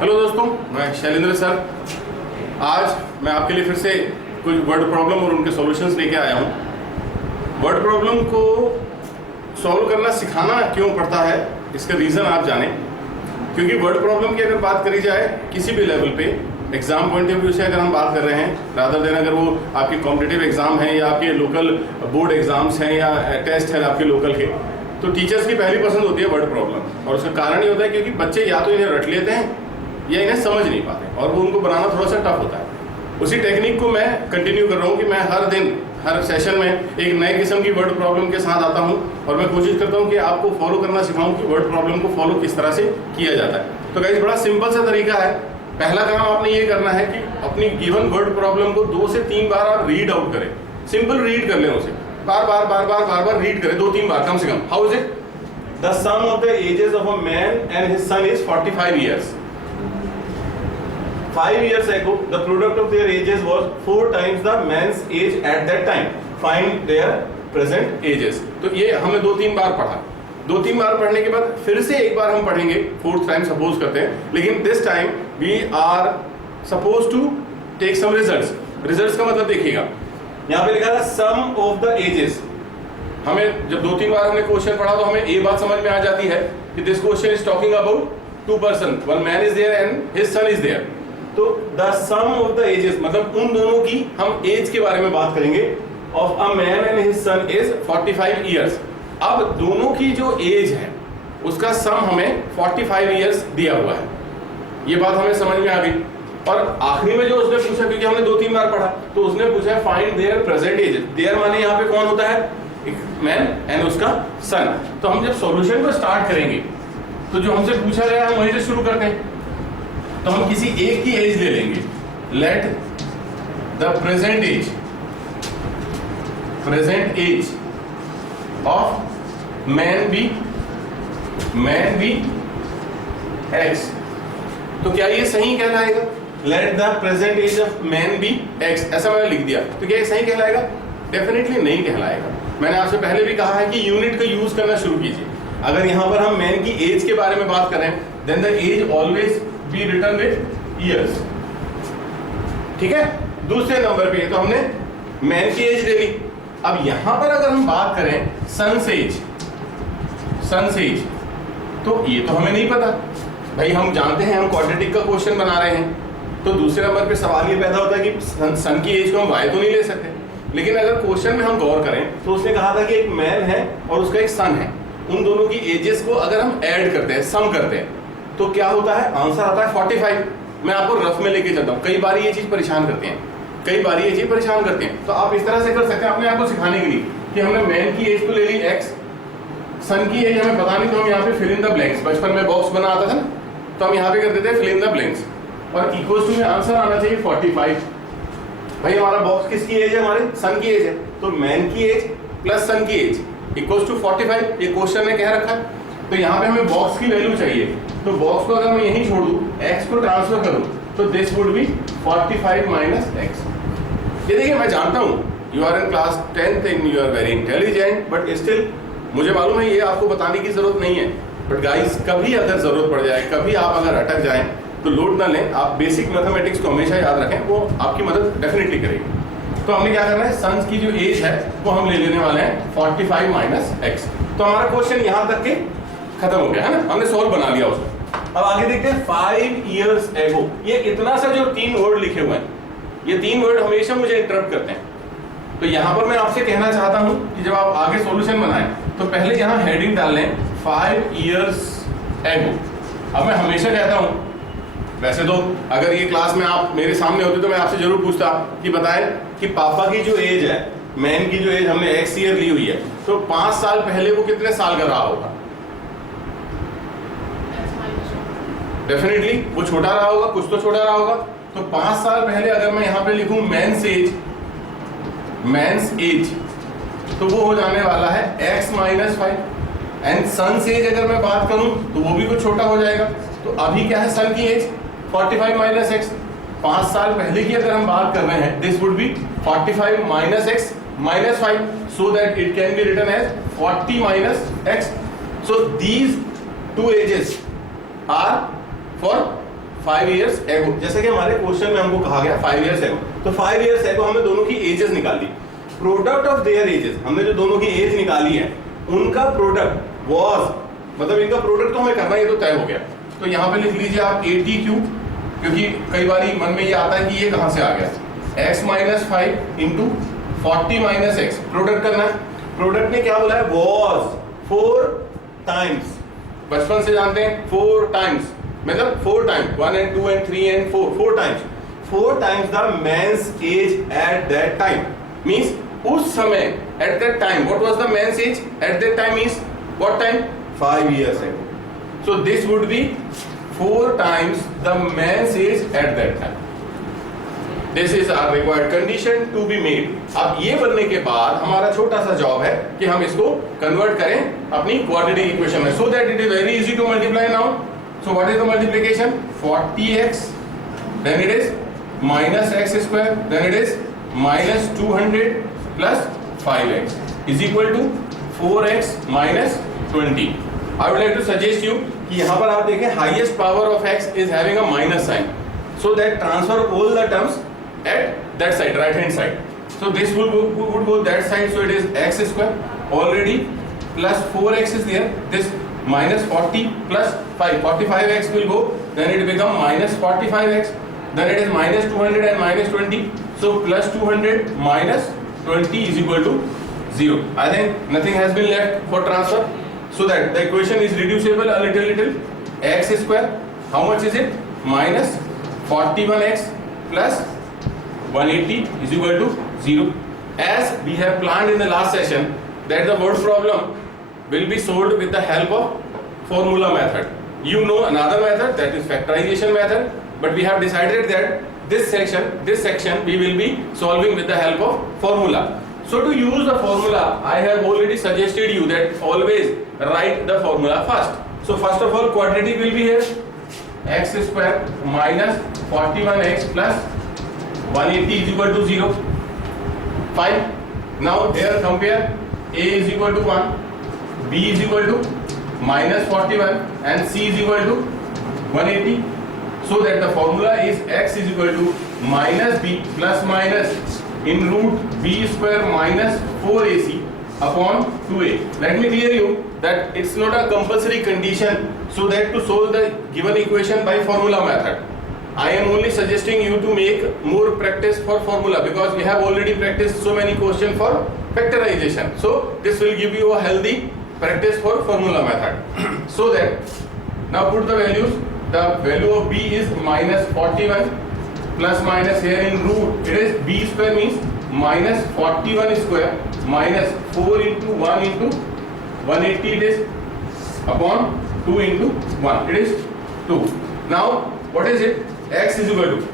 Hello दोस्तों, मैं Shailendra sir. आज मैं आपके लिए फिर से कुछ वर्ड प्रॉब्लम और उनके सॉल्यूशंस लेके आया हूँ। वर्ड प्रॉब्लम को सॉल्व करना सिखाना क्यों पड़ता है, इसका रीज़न आप जानें। क्योंकि वर्ड प्रॉब्लम की अगर बात करी जाए किसी भी लेवल पे, एग्जाम पॉइंट ऑफ व्यू से अगर हम बात कर रहे हैं, रादर देन अगर वो आपके कॉम्पिटिटिव एग्जाम हैं या आपके लोकल बोर्ड एग्जाम्स हैं या टेस्ट है आपके लोकल के, तो टीचर्स की पहली पसंद होती है वर्ड प्रॉब्लम। और उसका कारण ये होता है क्योंकि बच्चे या तो इन्हें रट लेते हैं या इन्हें समझ नहीं पाते और वो उनको बनाना थोड़ा सा टफ होता है। उसी टेक्निक को मैं कंटिन्यू कर रहा हूँ कि मैं हर दिन हर सेशन में एक नए किस्म की वर्ड प्रॉब्लम के साथ आता हूँ और मैं कोशिश करता हूँ कि आपको फॉलो करना सिखाऊं कि वर्ड प्रॉब्लम को फॉलो किस तरह से किया जाता है। तो गाइस, बड़ा सिंपल सा तरीका है। पहला काम आपने ये करना है कि अपनी गिवन वर्ड प्रॉब्लम को 2 से 3 बार आप रीड आउट करें। सिंपल रीड कर लें उसे, बार बार रीड करें 2-3 बार कम से कम। How is it? The sum of the ages of a man and his son is 45 years. 5 years ago, the product of their ages was 4 times the man's age at that time. Find their present ages. तो ये हमने 2-3 बार पढ़ा। 2-3 बार पढ़ने के बाद फिर से एक बार हम पढ़ेंगे, 4th टाइम सपोज करते हैं, लेकिन this time we are suppose to take some results. Results का मतलब देखिएगा, यहाँ पे लिखा था सम ऑफ द एजेस। हमें जब 2-3 बार हमने क्वेश्चन पढ़ा तो हमें ये बात समझ में आ जाती है कि this question is talking about 2 person, one man is there and his son is there. तो the sum of the ages मतलब उन दोनों की हम एज के बारे में बात करेंगे। Of a man and his son is 45 years. अब दोनों की जो एज है उसका सम हमें 45 years दिया हुआ है। ये बात हमें समझ में आ गई। और आखिरी में जो उसने पूछा, क्योंकि हमने 2-3 बार पढ़ा, तो उसने पूछा find their present age. Their माने यहाँ पे कौन होता है? मैन एंड उसका सन। तो हम जब सॉल्यूशन को स्टार्ट करेंगे तो जो हमसे पूछा गया है वहीं से शुरू करते हैं। तो हम किसी एक की एज ले लेंगे। Let the present age of man be x. तो क्या ये सही कहलाएगा? Let the present age of man be x, ऐसा मैंने लिख दिया। तो क्या ये सही कहलाएगा? डेफिनेटली नहीं कहलाएगा। मैंने आपसे पहले भी कहा है कि यूनिट का यूज करना शुरू कीजिए। अगर यहां पर हम मैन की एज के बारे में बात करें, then the age always be written with years. ठीक है, दूसरे नंबर पे तो हमने मैन की एज ले ली। अब यहां पर अगर हम बात करें सन्स एज, तो ये तो हमें नहीं पता भाई। हम जानते हैं हम क्वाड्रेटिक का क्वेश्चन बना रहे हैं, तो दूसरे नंबर पे सवाल ये पैदा होता है कि सन की एज को हम वाई तो नहीं ले सकते। लेकिन अगर क्वेश्चन में हम गौर करें तो उसने कहा था कि एक मैन है और उसका एक सन है। उन दोनों की एजेस को अगर हम ऐड करते हैं, सम करते हैं, तो क्या होता है? आंसर आता है 45। मैं आपको रफ में लेके चलता हूँ। कई बार ये चीज परेशान करते हैं, तो आप इस तरह से कर सकते हैं अपने आप को सिखाने के लिए कि हमने मैन की एज तो ले ली x, सन की एज हमें पता नहीं, तो हम यहाँ पे फिल इन द ब्लैंक्स। बचपन में बॉक्स बना आता था ना, तो हम यहाँ पे कर देते हैं फिल इन द ब्लैंक्स और इक्वल्स टू में आंसर आना चाहिए 45। भाई हमारा बॉक्स किसकी एज है? हमारे सन की एज है। तो मैन की एज प्लस सन की एज इक्वल्स टू 45। ये क्वेश्चन ने कह रखा है। तो यहाँ पे हमें बॉक्स की वैल्यू चाहिए। तो बॉक्स को अगर मैं यहीं छोड़ दूं, x को ट्रांसफर करूं, तो this would be 45 minus x। ये देखिए, मैं जानता हूं you are in class 10th and you are very intelligent, but still मुझे मालूम है ये आपको बताने की जरूरत नहीं है। बट गाइस, कभी अगर जरूरत पड़ जाए, कभी आप अगर अटक जाएं, तो लोड ना लें। आप बेसिक मैथमेटिक्स को हमेशा याद रखें, वो आपकी मदद डेफिनेटली करेगी। तो हमने क्या करना है? सन्स की जो एज है वो हम ले लेने वाले हैं 45 माइनस x। तो हमारा क्वेश्चन यहां तक के खत्म हो गया है ना, हमने सॉल्व बना लिया उसको। अब आगे देखते हैं 5 years ago। ये इतना सा जो 3 वर्ड लिखे हुए हैं, ये 3 वर्ड हमेशा मुझे इंटरप्ट करते हैं। तो यहां पर मैं आपसे कहना चाहता हूं कि जब आप आगे सॉल्यूशन बनाएं तो पहले यहां हेडिंग डाल लें 5 years ago। अब मैं हमेशा कहता हूं, वैसे तो अगर ये क्लास में आप मेरे सामने होते तो मैं आपसे जरूर पूछता कि बताएं कि पापा की जो एज है, मैन की जो एज हमने x ईयर ली हुई है, तो 5 साल पहले वो कितने साल का रहा होगा? डेफिनेटली वो छोटा रहा होगा, कुछ तो छोटा रहा होगा। तो 5 साल पहले अगर मैं यहाँ पे लिखूं मैंस एज, तो वो हो जाने वाला है x minus 5। And son's age अगर मैं बात करूं तो वो भी कुछ छोटा हो जाएगा। तो अभी क्या है सन की एज? 45 minus x। 5 साल पहले की अगर हम बात कर रहे हैं, this would be 45 minus x minus 5, so that it can be written as 40 minus x. So these two ages are for 5 years ago, जैसे कि हमारे क्वेश्चन में हमको कहा गया 5 years ago, तो 5 years ago हमने दोनों की एजेस निकाल ली। प्रोडक्ट ऑफ देयर एजेस, हमने जो दोनों की एज निकाली है उनका प्रोडक्ट वाज, मतलब इनका प्रोडक्ट तो हमें करना, ये तो तय हो गया। तो यहाँ पे लिख लीजिए आप 80 क्योंकि कई बार मन में ये आता है कि ये कहाँ से आ गया, x minus 5 into 40 minus x, product करना है। प्रोडक्ट ने क्या बोला है, वॉज 4 टाइम्स, बचपन से जानते हैं 4 टाइम्स, मतलब 4 times 1 and 2 and 3 and 4 times, 4 times the man's age at that time, means उस समय at that time, what was the man's age at that time, means what time, 5 years ago. So this would be 4 times the man's age at that time. This is our required condition to be made. अब ये बनने के बाद हमारा छोटा सा job है कि हम इसको कन्वर्ट करें अपनी क्वाड्रेटिक इक्वेशन में, so that it is very easy to multiply now. So what is the multiplication? 40x, then it is minus x square, then it is minus 200 plus 5x is equal to 4x minus 20. I would like to suggest you कि यहाँ पर आप देखें highest power of x is having a minus sign, so that transfer all the terms at that side, right hand side. So this would go that side, so it is x square already plus 4x is there. This minus 40 plus 5, 45x will go, then it become minus 45x, then it is minus 200 and minus 20. So plus 200 minus 20 is equal to 0. I think nothing has been left for transfer. So that the equation is reducible a little. X square, how much is it? Minus 41x plus 180 is equal to 0. As we have planned in the last session that the word problem will be solved with the help of formula method. You know another method, that is factorization method, but we have decided that this section we will be solving with the help of formula. So to use the formula, I have already suggested you that always write the formula first. So first of all, quadratic will be here, x square minus 41x plus 180 is equal to 0. Fine. Now here compare, a is equal to 1, b is equal to minus 41 and c is equal to 180. So that the formula is x is equal to minus b plus minus in root b square minus 4ac upon 2a. Let me clear you that it's not a compulsory condition so that to solve the given equation by formula method. I am only suggesting you to make more practice for formula because we have already practiced so many questions for factorization. So this will give you a healthy practice for formula method. So that now put the values. The value of b is minus 41 plus minus here in root, it is b square means minus 41 square minus 4 into 1 into 180 it is upon 2 into 1, it is 2. Now what is it? X is equal to,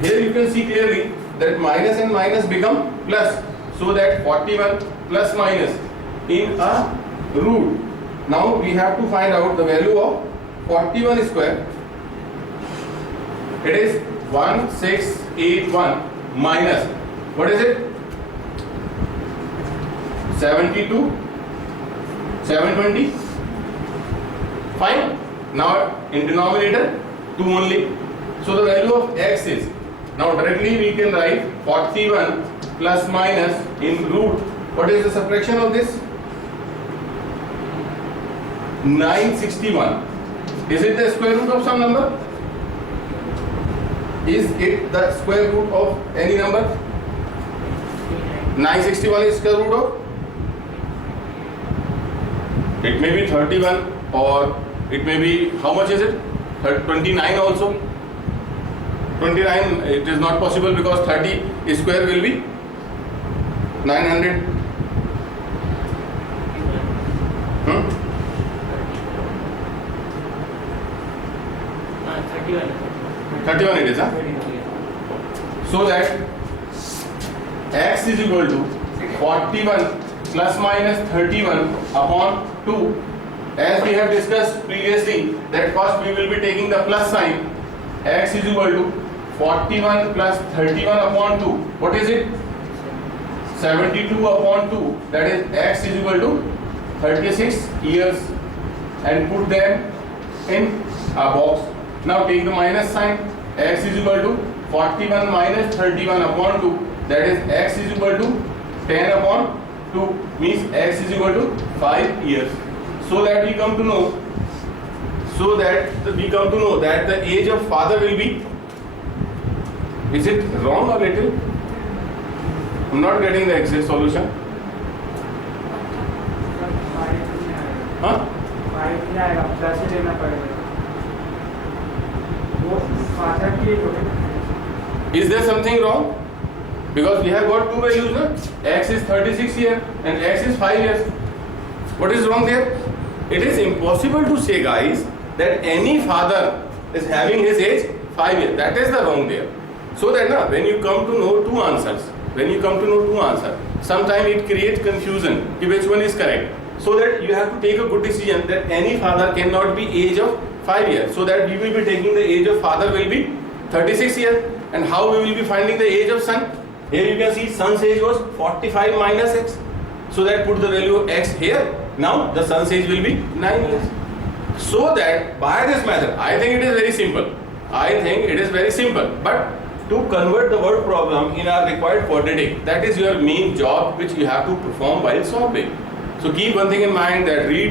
here you can see clearly that minus and minus become plus, so that 41 plus minus in a root. Now we have to find out the value of 41 square, it is 1681 minus, what is it? 72, 720. Fine. Now in denominator 2 only. So the value of x is, now directly we can write 41 plus minus in root. What is the subtraction of this? 961. Is it the square root of some number? Is it the square root of any number? 961 is square root of? It may be 31 or it may be, how much is it? 29 also. 29, it is not possible because 30 square will be 900. 31 it is, huh? So that x is equal to 41 plus minus 31 upon 2. As we have discussed previously that first we will be taking the plus sign. X is equal to 41 plus 31 upon 2. What is it? 72 upon 2. That is x is equal to 36 years, and put them in a box. Now take the minus sign. X is equal to 41 minus 31 upon 2. That is x is equal to 10 upon 2. Means x is equal to 5 years. So that we come to know. That the age of father will be. Is it wrong or little? I'm not getting the exact solution. हाँ? Is there something wrong? Because we have got two values, na? X is 36 years and x is 5 years. What is wrong there? It is impossible to say, guys, that any father is having his age 5 years. That is the wrong there. So that when you come to know two answers, sometimes it creates confusion which one is correct. So that you have to take a good decision that any father cannot be age of 5 years. So that we will be taking the age of father will be 36 years. And how we will be finding the age of son? Here you can see son's age was 45 minus x. So that put the value of x here. Now the son's age will be 9 years. So that by this method, I think it is very simple. But to convert the word problem in our required quadratic, that is your main job which you have to perform while solving. So keep one thing in mind, that read